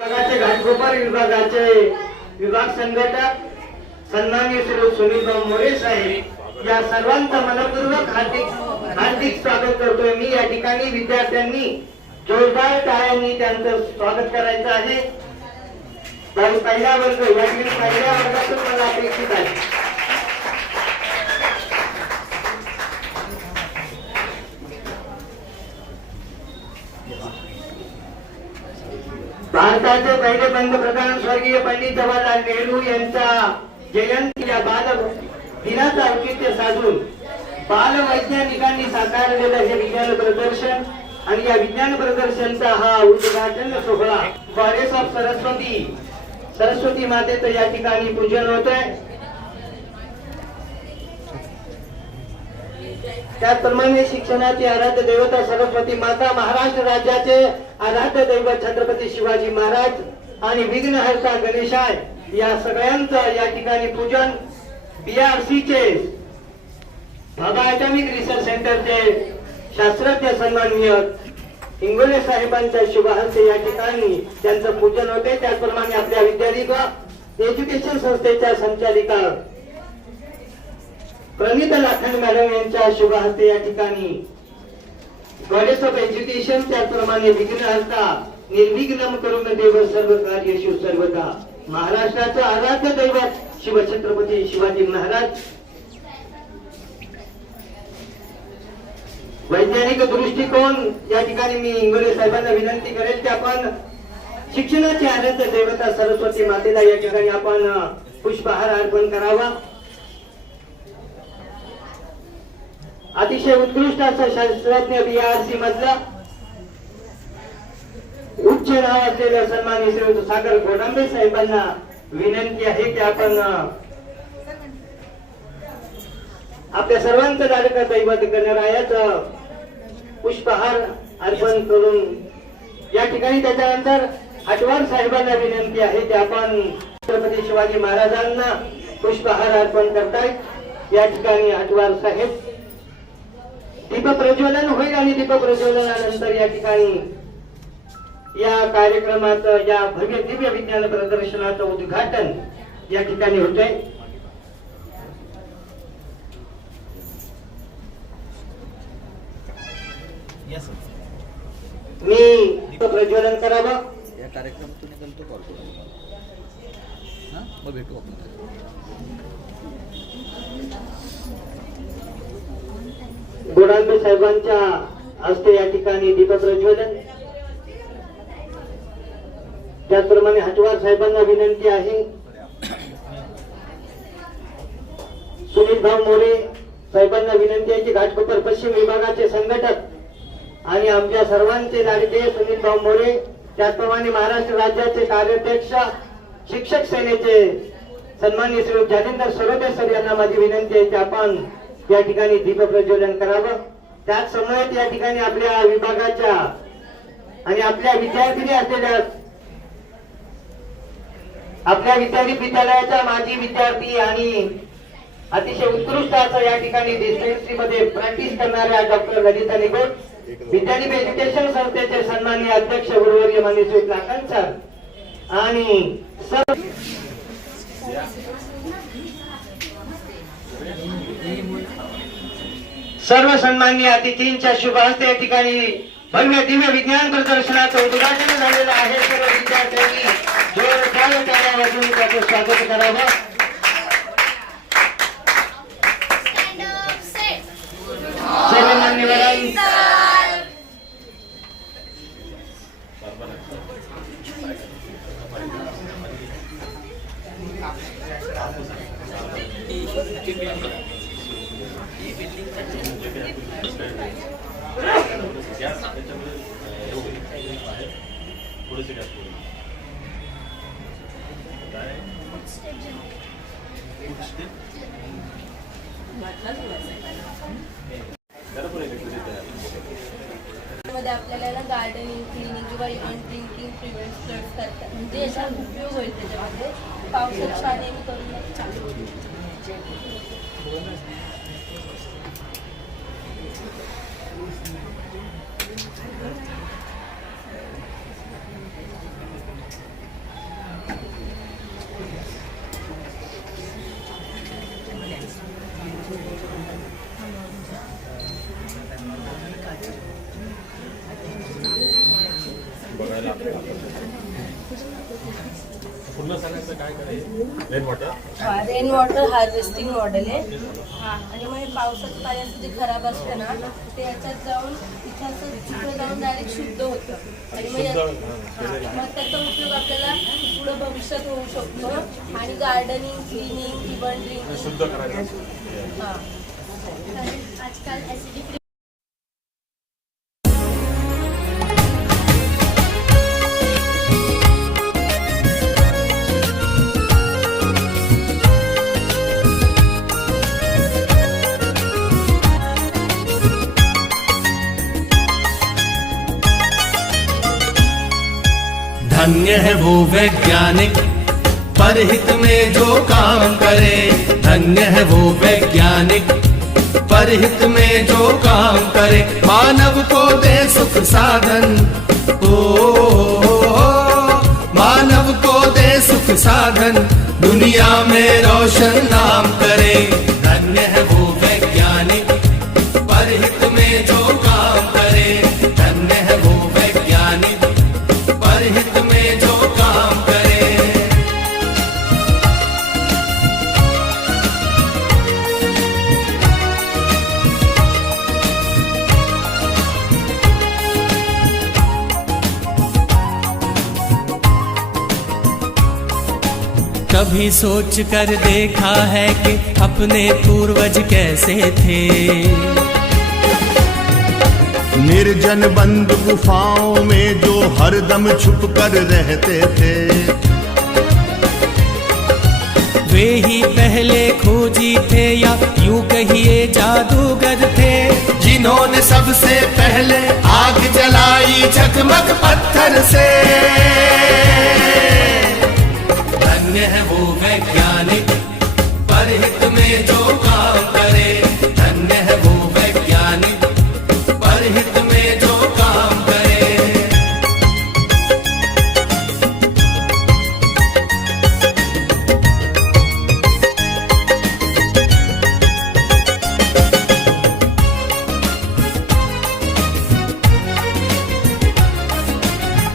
विभागाचे घाटकोपर विभागाचे विभाग संघटक सन्माननीय श्री सुनील मोरे साहेब या सर्वांचं मनपूर्वक हार्दिक स्वागत करतोय मी। या ठिकाणी विद्यार्थ्यांनी जोरदार टाळ्यांनी त्यांचं स्वागत करायचं आहे। पहिला वर्ग या ठिकाणी पहिल्या वर्गातून मला अपेक्षित आहे। भारताचे पहिले पंतप्रधान स्वर्गीय पंडित जवाहरलाल नेहरू यांच्या जयंती या बाल दिनाचं औचित्य साधून बाल वैज्ञानिकांनी साकारलेलं हे विज्ञान प्रदर्शन आणि या विज्ञान प्रदर्शनचा हा उद्घाटन सोहळा गॉडेस ऑफ सरस्वती मातेचं या ठिकाणी पूजन होतंय। त्याचप्रमाणे शिक्षणाची आराध्य देवता सरस्वती माता, महाराष्ट्र राज्याचे आराध्य दैवत छत्रपती शिवाजी महाराज आणि विघ्नहर्ता गणेशाय या सगळ्यांचं या ठिकाणी पूजन BRC चे भाभा ॲटॉमिक रिसर्च सेंटरचे शास्त्रज्ञ सन्माननीय इंगोले साहेबांच्या शुभ हस्ते या ठिकाणी त्यांचं पूजन होते। त्याचप्रमाणे आपल्या विद्यालिका एज्युकेशन संस्थेच्या संचालिका प्रणिता लाखन मॅडम यांच्या शुभ हस्ते या ठिकाणी गॉडेस ऑफ एज्युकेशन त्याचप्रमाणे विघ्नहर्ता निर्विघ्नम करून देव सर्व कार्येषु सर्वदा महाराष्ट्राचं आराध्य दैवत शिवछत्रपती शिवाजी महाराज वैज्ञानिक दृष्टिकोन या ठिकाणी मी इंगोले साहेबांना विनंती करेल की आपण शिक्षणाची आराध्य देवता सरस्वती मातेला या ठिकाणी आपण पुष्पहार अर्पण करावा। अतिशय उत्कृष्ट असा शास्त्रज्ञ BRC मधला उच्च नाव असलेल्या सन्माननीय श्री सागर घोडांबे साहेबांना विनंती आहे की आपण आपल्या सर्वांचं लाडकं दैवत गणरायाचं पुष्पहार अर्पण करून या ठिकाणी त्याच्यानंतर हटवार साहेबांना विनंती आहे की आपण छत्रपती शिवाजी महाराजांना पुष्पहार अर्पण करतायत। या ठिकाणी हटवार साहेब दीप प्रज्वलन होईल आणि दीप प्रज्वलनानंतर या ठिकाणी या कार्यक्रमात या भव्य दिव्य विज्ञान प्रदर्शनाचं उद्घाटन या ठिकाणी होतंय। मी दीप प्रज्वलन करावं या कार्यक्रमातून निघतो कॉल करू मग भेटू आपण। घोडांबे साहेबांच्या हस्ते या ठिकाणी दीप प्रज्वलन त्याचप्रमाणे हटवार साहेबांना विनंती आहे सुनील मोरे साहेबांना विनंती आहे की घाटकोपर पश्चिम विभागाचे संघटक आणि आमच्या सर्वांचे लाडके सुनील मोरे त्याचप्रमाणे महाराष्ट्र राज्याचे कार्याध्यक्ष शिक्षक सेनेचे सन्माननीय श्री जालिंदर सरोदे सर यांना माझी विनंती आहे की आपण या ठिकाणी दीप प्रज्वलन करावं। त्याच समयात या ठिकाणी आपल्या विभागाच्या आणि आपल्या विद्यार्थिनी असलेल्या आपल्या विद्यालयाच्या माजी विद्यार्थी आणि अतिशय उत्कृष्ट असं या ठिकाणी डिस्पेन्सरी मध्ये प्रॅक्टिस करणाऱ्या डॉक्टर ललिता निगोट विद्यानिक एज्युकेशन संस्थेचे सन्माननीय अध्यक्ष गुरुवर्य माननीय श्री लाखन सर आणि सर्व सन्माननीय अतिथींच्या शुभ हस्ते या ठिकाणी भव्य दिव्य विज्ञान प्रदर्शनाचं उद्घाटन झालेलं आहे। सर्व विद्यार्थ्यांनी जोरदार टाळ्या वाजवून त्याचं स्वागत करावं। सर्व मान्यवरांनी आपल्याला गार्डनिंग क्लिनिंग किंवा इव्हन ड्रिंकिंग प्रिव्हेंट फ्लड्स करतात म्हणजे याचा उपयोग होईल त्याच्यामध्ये पावसात पाणी करून चालू पूर्ण सांगायचं काय करायचं rain water rain water harvesting model आहे. आणि मग हे पावसाचं पाण्याचं जे खराब असतं ना ते याच्यात जाऊन तिथे जाऊन डायरेक्ट शुद्ध होतं. आणि मग मग त्याचा उपयोग आपल्याला पुढं भविष्यात होऊ शकतो. आणि गार्डनिंग, क्लिनिंग, इव्हन ड्रिंकिंग शुद्ध करायचं. हां. आजकाल ऍसिडिटी धन्य है वो वैज्ञानिक परहित में जो काम करे, धन्य है वो वैज्ञानिक परहित में जो काम करे, मानव को दे सुख साधन, मानव को दे सुख साधन, दुनिया में रोशन नाम करे। धन्य है वो वैज्ञानिक परहित में जो काम करे, धन्य है वो वैज्ञानिक परहित में जो काम करे। कभी सोच कर देखा है कि अपने पूर्वज कैसे थे, निर्जन बंद गुफाओं में जो हरदम छुप कर रहते थे, वे ही पहले खोजी थे या यूं कहिए जादूगर थे, जिन्होंने सबसे पहले आग जलाई झकमक पत्थर से। धन्य है वो वैज्ञानिक परहित में जो काम करे, धन्य है वो वैज्ञानिक परहित में जो काम करे।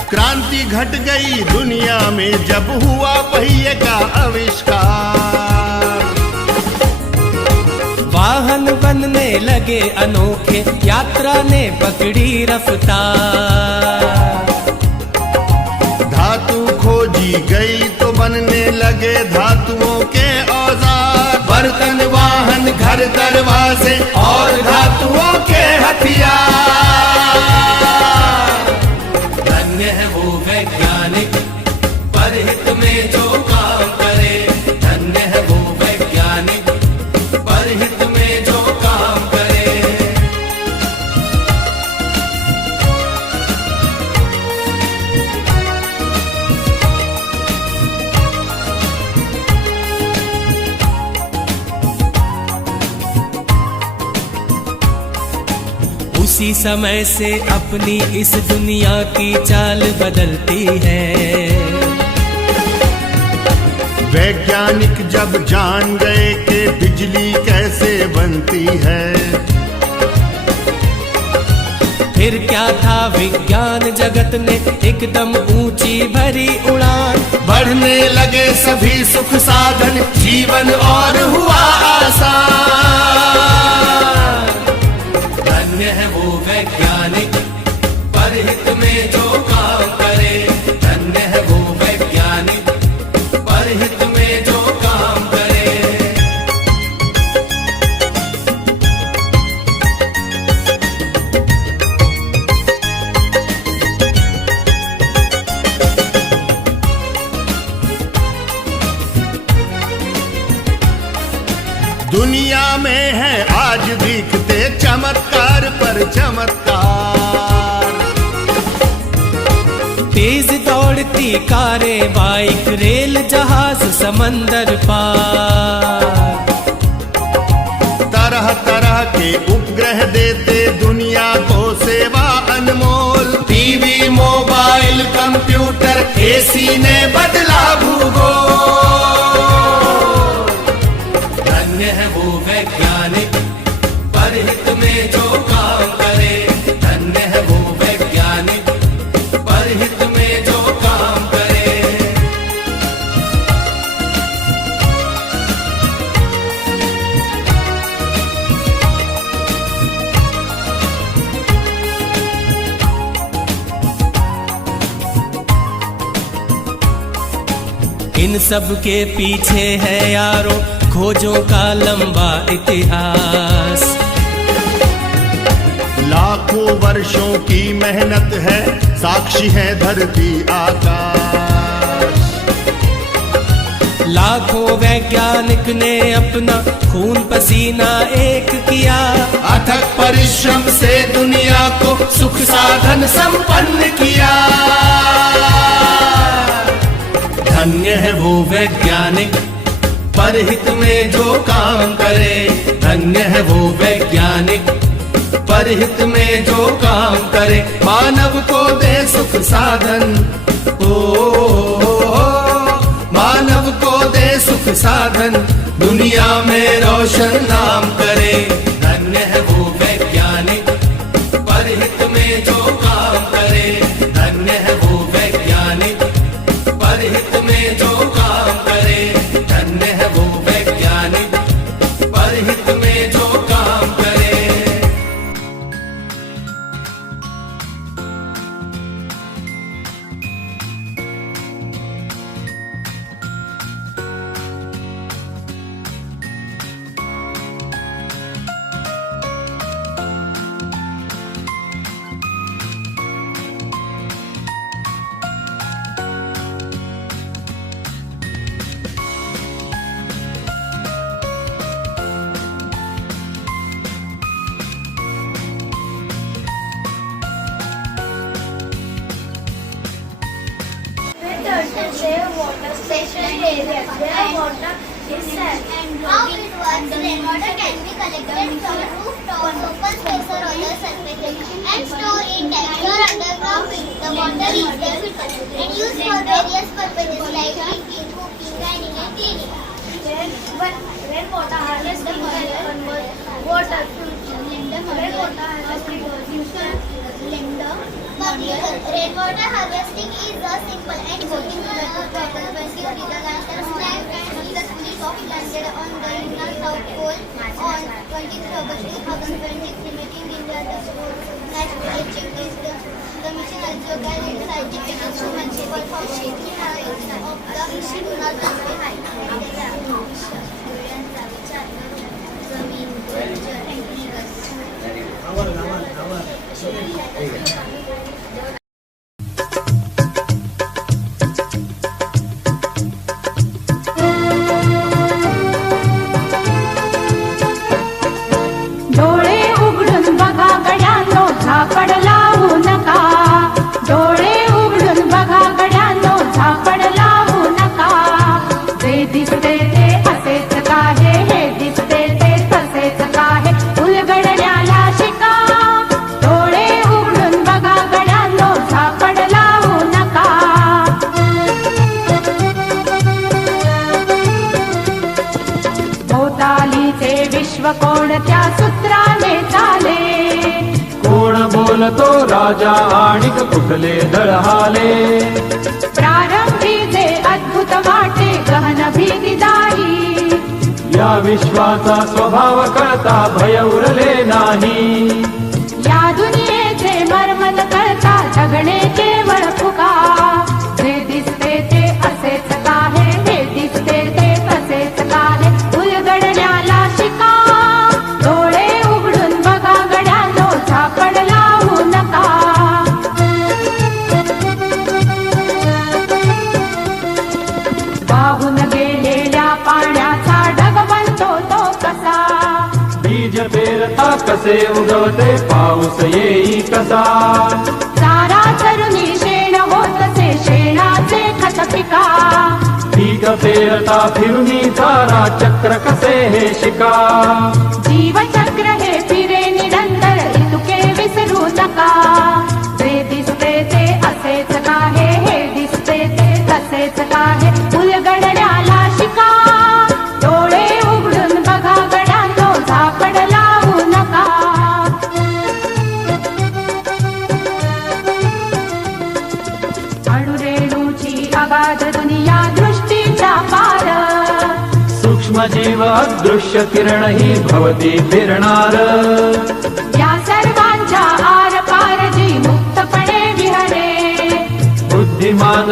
क्रांति घट गई दुनिया में जब हुआ पहिए का आविष्कार, वाहन बनने लगे अनोखे, यात्रा ने पकड़ी रफ्तार, धातु खोजी गई तो बनने लगे धातुओं के औजार, बर्तन वाहन घर दरवाजे और धातुओं के हथियार। धन्य है वो वैज्ञानिक परहित में जो काम करे, धन्य है वो वैज्ञानिक परहित में जो काम करे। उसी समय से अपनी इस दुनिया की चाल बदलती है, वैज्ञानिक जब जान गए कि बिजली कैसे बनती है, फिर क्या था विज्ञान जगत ने एकदम ऊंची भरी उड़ान, बढ़ने लगे सभी सुख साधन, जीवन और हुआ आसान। धन्य है वो वैज्ञानिक परहित में जो काम करे, धन्य है वो वैज्ञानिक परहित में जो काम करे। दुनिया में है आज दिखते चमत्कार पर चमत्कार, तेज दौड़ती कारें, बाइक, रेल, जहाज, समंदर पार, तरह तरह के उपग्रह देते दुनिया को सेवा अनमोल, टीवी, मोबाइल, कंप्यूटर, एसी ने बदला भूगोल। धन्य है वो वैज्ञानिक परहित में जो काम करे, धन्य है वो वैज्ञानिक परहित में इन सब के पीछे है यारो खोजों का लंबा इतिहास। लाखों वर्षों की मेहनत है, साक्षी है धरती आकाश। लाखों वैज्ञानिक ने अपना खून पसीना एक किया, अथक परिश्रम से दुनिया को सुख साधन संपन्न किया। धन्य है वो वैज्ञानिक परहित में जो काम करे, धन्य है वो वैज्ञानिक परहित में जो काम करे। मानव को दे सुख साधन, मानव को दे सुख साधन, दुनिया में रोशन नाम करे। धन्य है वो वैज्ञानिक परहित में जो काम करे, धन्य है वो वैज्ञानिक परहित में जो काम करे, धन्य है वो वैज्ञानिक परहित में जो काम करे। Water station areas where water is safe. And how it works, rainwater can be collected from rooftops, open space or other surfaces and stored in tanks or underground pits. The water is then filtered and used for various purposes like drinking, cooking, grinding and cleaning. Rainwater harvesting converts water to rainwater harvesting rainwater harvesting is a simple and working problem when the lanterns snapped and successfully soft landed on the Indian South Pole on 23 August 2023, making India the national achievement. The mission also carried scientific instruments for shaping of the lunar behind. डोळे उघडून बघा गड्यांनो, झापड लावू नका. डोळे उघडून बघा गड्यांनो, झापड लावू नका. जे दिसते ते असेच काहे, हे दिसते ते तसेच काहे, उलगडण्याला शिका. डोळे उघडून बघा गड्यांनो, झापड लावू नका. भोवतालीचे विश्व कोणत्या सूत्राने चाले, कोण बोलतो राजा आणि कुठले दळहाले. प्रारंभी जे अद्भुत वाटे गहन भीतीदायी, या विश्वाचा स्वभाव कळता भय उरले नाही. या दुनियेचे मर्मन कळता जगणे केवळ फुका. जे दिसते ते असेच काहे, हे दिसते ते तसेच काहे, उलगडण्याला शिका. डोळे उघडून बघा गड्यांनो, झापड लावू नका. वाहून गेलेल्या पाण्याचा ढग बनतो तो कसा. बीज पेरता कसे उगवते पाऊस येई कसा. चारा चरुणी शेण होतसे शेणाचे खत पिका. पीक पेरता फिरुनी चारा चक्र कसे हे शिका. जीवचक्र हे फिरे निरंतर इतुके विसरू नका. जे दिसते ते असेच काहे, हे दिसते ते तसेच काहे, उलगडण्याला शिका. डोळे उघडून बघा गड्यांनो, झापड लावू नका. अणुरेणूची अगाध दुनिया दृष्टीचा पार. सूक्ष्म जीव अदृश्य किरण ही भवती फिरणार. या सर्वांच्या आर पार जी मुक्तपणे विहरे. बुद्धिमान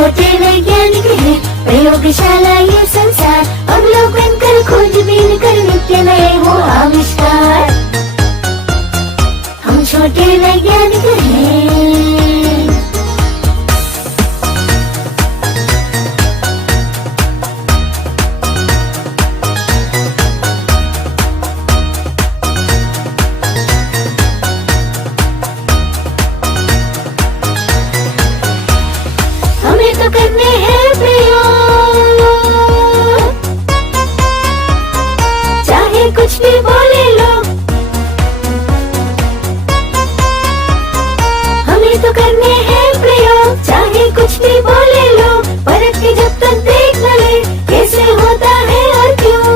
छोटे वैज्ञानिक हैं, प्रयोगशाला ये संसार, अवलोकन कर खोजबीन कर नित्य नए हो आविष्कार। हम छोटे वैज्ञानिक हैं। हमें तो करने हैं प्रयोग, चाहे कुछ भी बोले लोग। हमें तो करने हैं प्रयोग, चाहे कुछ भी बोले लोग। परख के जब तक देख न ले कैसे होता है और क्यों,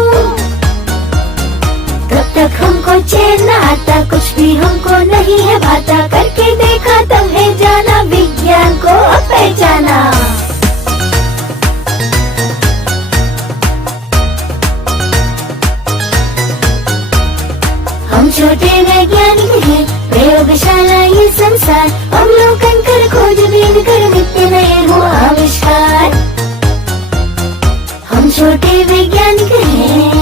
तब तक हमको चैन न आता, कुछ भी हमको नहीं है भाता। करके देखा तब है जाना, विज्ञान को अब पहचाना। हम छोटे वैज्ञानिक हैं, प्रयोगशाला ये संसार, अवलोकन कर खोजबीन कर नित्य नए हो आविष्कार। हम छोटे वैज्ञानिक हैं।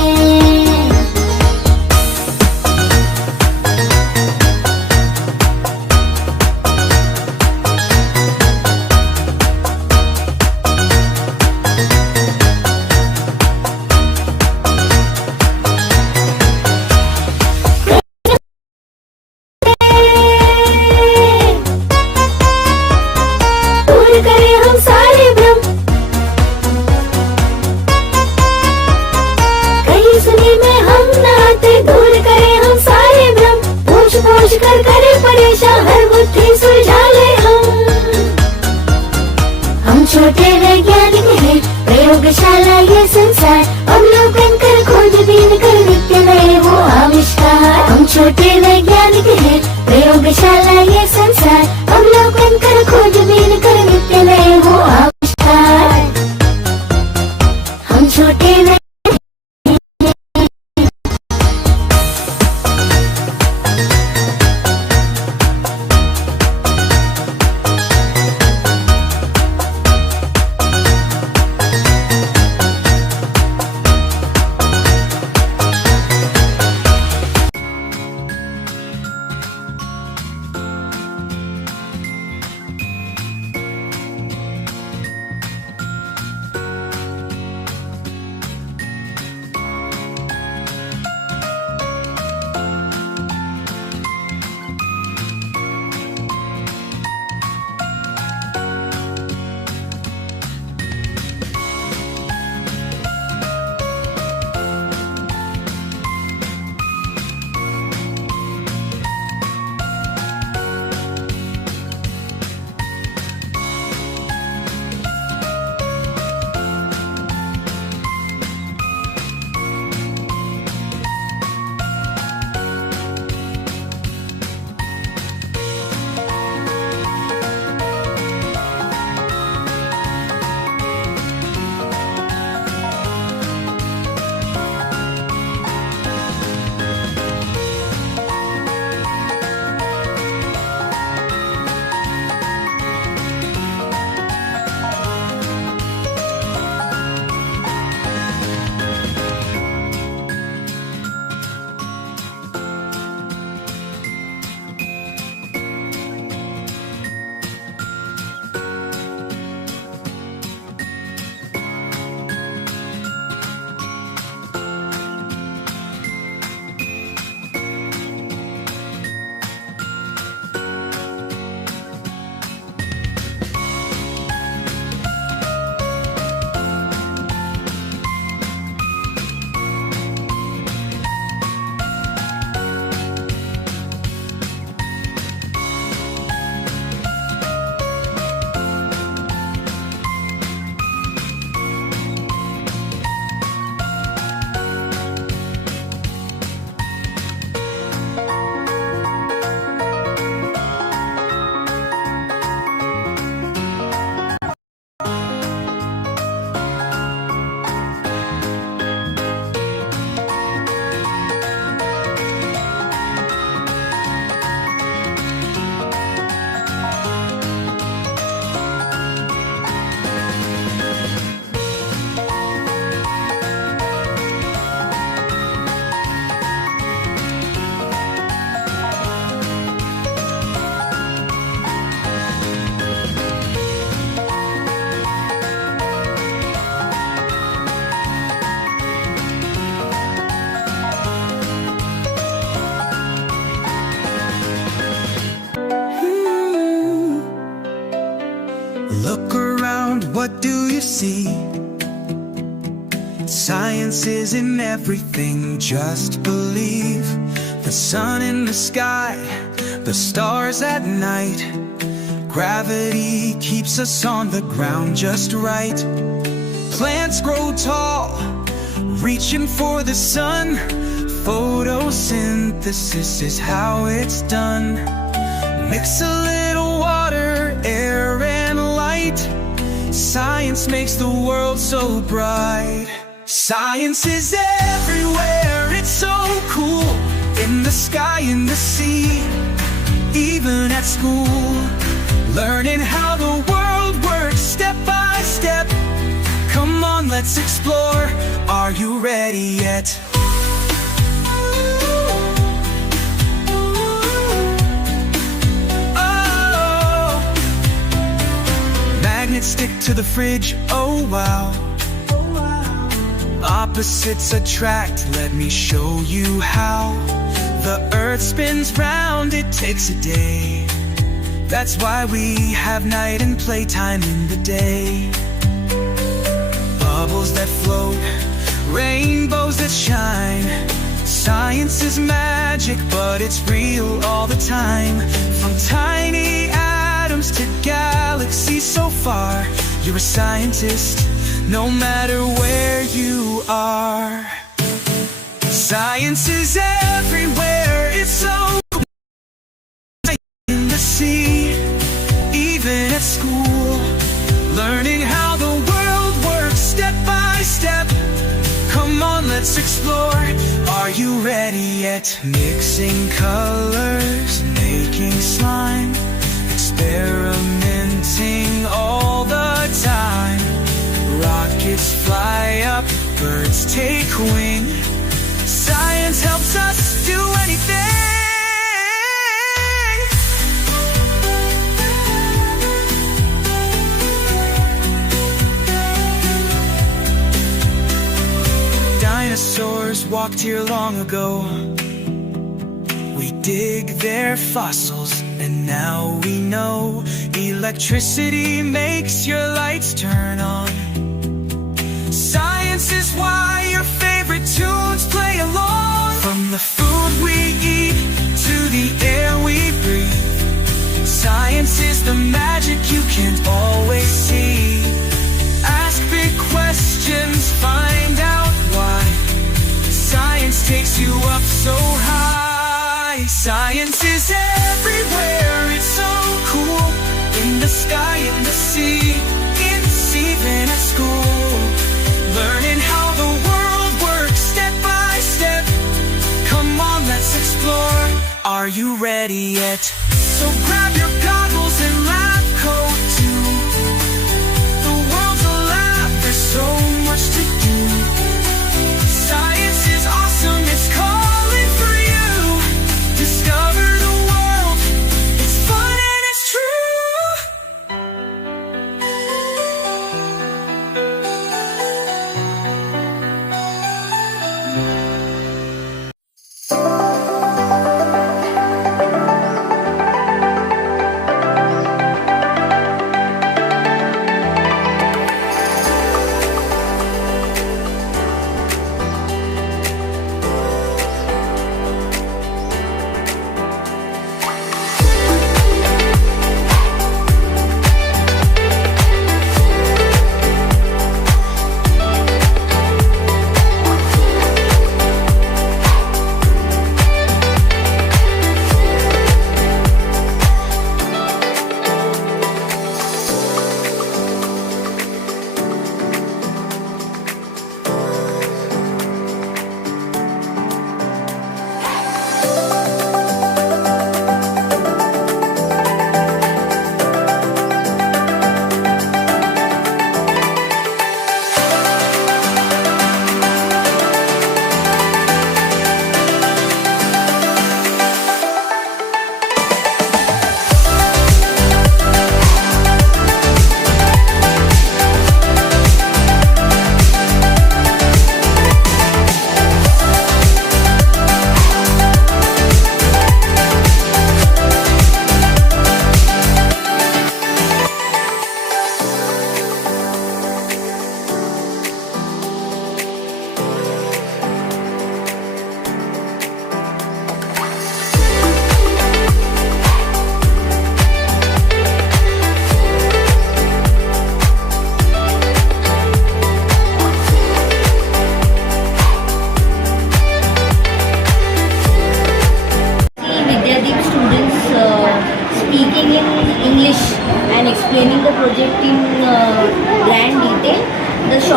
दूर करें हम सारे भ्रम, कहीं सुनी में हम न आते। दूर करें हम सारे भ्रम, पूछ पूछ कर करे परेशान, हर बुद्धि सुलझा ले हम। हम छोटे वैज्ञानिक हैं, प्रयोगशाला ये संसार, अवलोकन कर खोजबीन कर नित्य नए हो आविष्कार। हम छोटे वैज्ञानिक हैं, प्रयोगशाला ये संसार, अवलोकन कर खोजबीन कर नित्य नए हो आविष्कार। हम छोटे see. Science is in everything, just believe. The sun in the sky, the stars at night. Gravity keeps us on the ground just right. Plants grow tall, reaching for the sun. Photosynthesis is how it's done. Mix a little water, air, and light. Science makes the world so bright. Science is everywhere, it's so cool. In the sky, in the sea, even at school. Learning how the world works step by step. Come on, let's explore. Are you ready yet? Magnets stick to the fridge, oh wow. Opposites attract, let me show you how. The earth spins round, it takes a day. That's why we have night and playtime in the day. Bubbles that float, rainbows that shine. Science is magic, but it's real all the time. From tiny atoms to galaxies so far, you're a scientist, no matter where you are. Science is everywhere, it's so in the sea, even at school. Learning how the world works step by step. Come on, let's explore. Are you ready yet? Mixing colors, making slime, experimenting all the time. Rockets fly up, birds take wing. Science helps us do anything. Dinosaurs walked here long ago. We dig their fossils, and now we know electricity makes your lights turn on. Science is why your favorite tunes play along. From the food we eat to the air we breathe, science is the magic you can't always see. Ask big questions, find out why. Science takes you up so high. Science is everywhere, it's so cool. In the sky, in the sea, it's even at school. Learning how the world works step by step. Come on, let's explore. Are you ready yet? So grab your goggles and lab coat too. The world's a lab, there's so much to do. Science is awesome, it's calling for you. Discover the world, it's fun and it's true.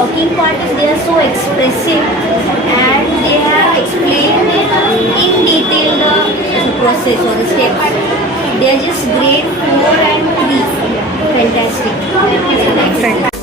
talking part is they are so expressive and they have explained in detail the process or the steps. They are just grade 4 and 3. Fantastic.